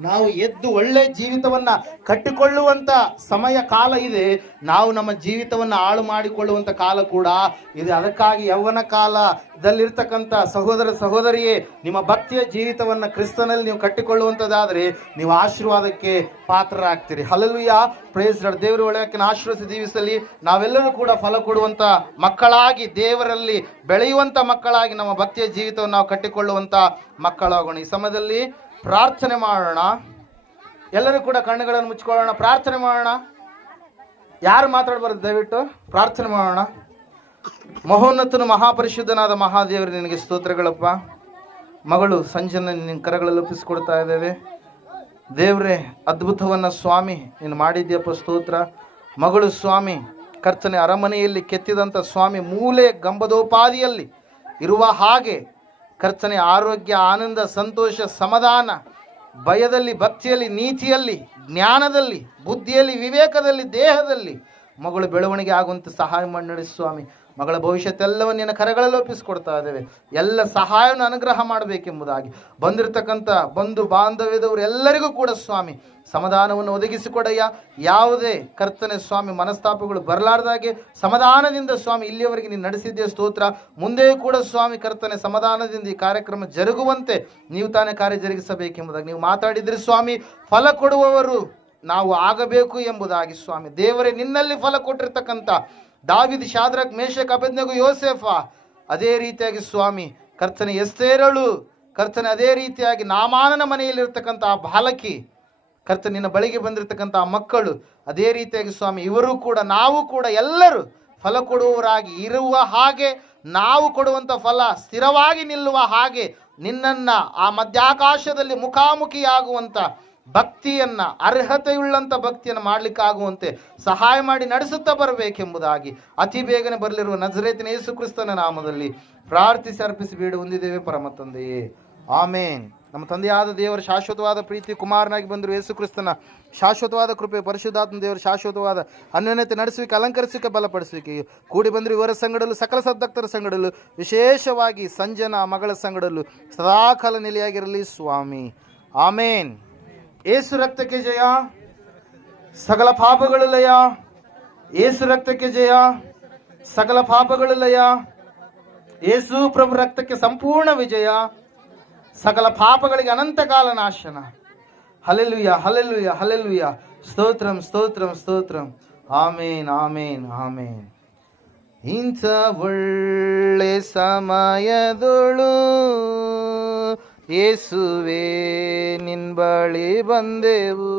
ನಾವು ಎದ್ದು ಒಳ್ಳೆ ಜೀವಿತವನ್ನ ಕಟ್ಟಿಕೊಳ್ಳುವಂತ ಸಮಯ ಕಾಲ ಇದೆ, ನಾವು ನಮ್ಮ ಜೀವಿತವನ್ನ ಹಾಳು ಮಾಡಿಕೊಳ್ಳುವಂತ ಕಾಲ ಕೂಡ ಇದೆ. ಅದಕ್ಕಾಗಿ ಯೌವನ ಕಾಲದಲ್ಲಿರ್ತಕ್ಕಂಥ ಸಹೋದರ ಸಹೋದರಿಯೇ, ನಿಮ್ಮ ಭಕ್ತಿಯ ಜೀವಿತವನ್ನ ಕ್ರಿಸ್ತನಲ್ಲಿ ನೀವು ಕಟ್ಟಿಕೊಳ್ಳುವಂತದಾದ್ರೆ ನೀವು ಆಶೀರ್ವಾದಕ್ಕೆ ಪಾತ್ರರಾಗ್ತೀರಿ. Hallelujah, praise lord. ದೇವರ ಒಳ್ಳೆಯಕಿನ ಆಶೀರ್ವದಿಸಿ ಜೀವಿಸಲಿ. ನಾವೆಲ್ಲರೂ ಕೂಡ ಫಲ ಕೊಡುವಂತ ಮಕ್ಕಳಾಗಿ, ದೇವರಲ್ಲಿ ಬೆಳೆಯುವಂತ ಮಕ್ಕಳಾಗಿ, ನಮ್ಮ ಭಕ್ತಿಯ ಜೀವಿತವನ್ನು ನಾವು ಕಟ್ಟಿಕೊಳ್ಳುವಂತ ಮಕ್ಕಳಾಗೋಣ. ಈ ಸಮಯದಲ್ಲಿ ಪ್ರಾರ್ಥನೆ ಮಾಡೋಣ. ಎಲ್ಲರೂ ಕೂಡ ಕಣ್ಣುಗಳನ್ನು ಮುಚ್ಕೊಳ್ಳೋಣ, ಪ್ರಾರ್ಥನೆ ಮಾಡೋಣ. ಯಾರು ಮಾತಾಡಬಾರ್ದು, ದಯವಿಟ್ಟು ಪ್ರಾರ್ಥನೆ ಮಾಡೋಣ. ಮಹೋನ್ನತನು ಮಹಾಪರಿಶುದ್ಧನಾದ ಮಹಾದೇವರು, ನಿನಗೆ ಸ್ತೋತ್ರಗಳಪ್ಪ. ಮಗಳು ಸಂಜೆನ ನಿನ್ನ ಕರಗಳಲ್ಲಿ ಒಪ್ಪಿಸಿಕೊಡ್ತಾ ಇದ್ದೇವೆ ದೇವ್ರೆ. ಅದ್ಭುತವನ್ನ ಸ್ವಾಮಿ ನೀನು ಮಾಡಿದ್ಯಪ್ಪ, ಸ್ತೋತ್ರ. ಮಗಳು ಸ್ವಾಮಿ ಕರ್ತನೆ ಅರಮನೆಯಲ್ಲಿ ಕೆತ್ತಿದಂಥ ಸ್ವಾಮಿ ಮೂಲೆ ಗಂಬದೋಪಾದಿಯಲ್ಲಿ ಇರುವ ಹಾಗೆ ಕರ್ತನೆ ಆರೋಗ್ಯ, ಆನಂದ, ಸಂತೋಷ, ಸಮಾಧಾನ, ಭಯದಲ್ಲಿ, ಭಕ್ತಿಯಲ್ಲಿ, ನೀತಿಯಲ್ಲಿ, ಜ್ಞಾನದಲ್ಲಿ, ಬುದ್ಧಿಯಲ್ಲಿ, ವಿವೇಕದಲ್ಲಿ, ದೇಹದಲ್ಲಿ ಮಗಳು ಬೆಳವಣಿಗೆ ಆಗುವಂತೆ ಸಹಾಯ ಮಾಡಿ ನಡೆಸಿ ಸ್ವಾಮಿ. ಮಗಳ ಭವಿಷ್ಯತ್ತೆಲ್ಲವನ್ನು ನಿನ್ನ ಕರಗಳಲ್ಲಿ ಒಪ್ಪಿಸಿಕೊಡ್ತಾ ಇದ್ದೇವೆ. ಎಲ್ಲ ಸಹಾಯವನ್ನು ಅನುಗ್ರಹ ಮಾಡಬೇಕೆಂಬುದಾಗಿ ಬಂದಿರತಕ್ಕಂಥ ಬಂಧು ಬಾಂಧವ್ಯದವರು ಎಲ್ಲರಿಗೂ ಕೂಡ ಸ್ವಾಮಿ ಸಮಾಧಾನವನ್ನು ಒದಗಿಸಿಕೊಡಯ್ಯ. ಯಾವುದೇ ಕರ್ತನೆ ಸ್ವಾಮಿ ಮನಸ್ತಾಪಗಳು ಬರಲಾರ್ದಾಗೆ ಸಮಾಧಾನದಿಂದ ಸ್ವಾಮಿ ಇಲ್ಲಿಯವರೆಗೆ ನೀನು ನಡೆಸಿದ್ದೆ, ಸ್ತೋತ್ರ. ಮುಂದೆಯೂ ಕೂಡ ಸ್ವಾಮಿ ಕರ್ತನೆ ಸಮಾಧಾನದಿಂದ ಈ ಕಾರ್ಯಕ್ರಮ ಜರುಗುವಂತೆ ನೀವು ತಾನೇ ಕಾರ್ಯ ಜರುಗಿಸಬೇಕೆಂಬುದಾಗಿ ನೀವು ಮಾತಾಡಿದ್ರಿ ಸ್ವಾಮಿ. ಫಲ ಕೊಡುವವರು ನಾವು ಆಗಬೇಕು ಎಂಬುದಾಗಿ ಸ್ವಾಮಿ ದೇವರೇ, ನಿನ್ನಲ್ಲಿ ಫಲ ಕೊಟ್ಟಿರ್ತಕ್ಕಂಥ ದಾವಿದ್, ಶಾದ್ರಕ್, ಮೇಷಕ್, ಅಬೇದ್ನೆಗೋ, ಯೋಸೇಫ, ಅದೇ ರೀತಿಯಾಗಿ ಸ್ವಾಮಿ ಕರ್ತನೆ ಎಸ್ತೇರಳು, ಕರ್ತನೆ ಅದೇ ರೀತಿಯಾಗಿ ನಾಮಾನನ ಮನೆಯಲ್ಲಿರ್ತಕ್ಕಂಥ ಆ ಬಾಲಕಿ, ಕರ್ತನೆ ನಿನ್ನ ಬಳಿಗೆ ಬಂದಿರತಕ್ಕಂಥ ಆ ಮಕ್ಕಳು, ಅದೇ ರೀತಿಯಾಗಿ ಸ್ವಾಮಿ ಇವರು ಕೂಡ ನಾವು ಕೂಡ ಎಲ್ಲರೂ ಫಲ ಕೊಡುವವರಾಗಿ ಇರುವ ಹಾಗೆ, ನಾವು ಕೊಡುವಂಥ ಫಲ ಸ್ಥಿರವಾಗಿ ನಿಲ್ಲುವ ಹಾಗೆ, ನಿನ್ನನ್ನ ಆ ಮಧ್ಯಾಕಾಶದಲ್ಲಿ ಮುಖಾಮುಖಿಯಾಗುವಂಥ ಭಕ್ತಿಯನ್ನ, ಅರ್ಹತೆಯುಳ್ಳಂಥ ಭಕ್ತಿಯನ್ನು ಮಾಡಲಿಕ್ಕಾಗುವಂತೆ ಸಹಾಯ ಮಾಡಿ ನಡೆಸುತ್ತಾ ಬರಬೇಕೆಂಬುದಾಗಿ ಅತಿ ಬೇಗನೆ ಬರಲಿರುವ ನಜರೇತಿನ ಯೇಸು ಕ್ರಿಸ್ತನ ನಾಮದಲ್ಲಿ ಪ್ರಾರ್ಥಿಸಿ ಅರ್ಪಿಸಿ ಬೇಡಿ ಹೊಂದಿದ್ದೇವೆ ಪರಮ ತಂದೆಯೇ, ಆಮೇನ್. ನಮ್ಮ ತಂದೆಯಾದ ದೇವರ ಶಾಶ್ವತವಾದ ಪ್ರೀತಿ, ಕುಮಾರನಾಗಿ ಬಂದರು ಯೇಸು ಕ್ರಿಸ್ತನ ಶಾಶ್ವತವಾದ ಕೃಪೆ, ಪರಿಶುದ್ಧಾತ್ಮ ದೇವರ ಶಾಶ್ವತವಾದ ಅನ್ಯೋನ್ಯತೆ ನಡೆಸುವಿಕೆ, ಅಲಂಕರಿಸುವಿಕೆ, ಬಲಪಡಿಸುವಿಕೆ ಕೂಡಿ ಬಂದರು ಇವರ ಸಂಗಡಲು, ಸಕಲ ಸದ್ಭಕ್ತರ ಸಂಗಡಲು, ವಿಶೇಷವಾಗಿ ಸಂಜನಾ ಮಗಳ ಸಂಗಡಲು ಸದಾಕಾಲ ನೆಲೆಯಾಗಿರಲಿ ಸ್ವಾಮಿ, ಆಮೇನ್. ಏಸು ರಕ್ತಕ್ಕೆ ಜಯ, ಸಕಲ ಪಾಪಗಳು ಲಯ. ಏಸು ರಕ್ತಕ್ಕೆ ಜಯ, ಸಕಲ ಪಾಪಗಳು ಲಯ. ಏಸು ಪ್ರಭು ರಕ್ತಕ್ಕೆ ಸಂಪೂರ್ಣ ವಿಜಯ, ಸಕಲ ಪಾಪಗಳಿಗೆ ಅನಂತ ಕಾಲ ನಾಶನ. ಹಲ್ಲೆಲೂಯ, ಹಲ್ಲೆಲೂಯ, ಹಲ್ಲೆಲೂಯ. ಸ್ತೋತ್ರಂ, ಸ್ತೋತ್ರಂ, ಸ್ತೋತ್ರಂ. ಆಮೇನ್, ಆಮೇನ್, ಆಮೇನ್. ಇಂಥ ಒಳ್ಳೆ ಸಮಯದೊಳು ಯೇಸುವೇ ನಿನ್ ಬಳಿ ಬಂದೆವು.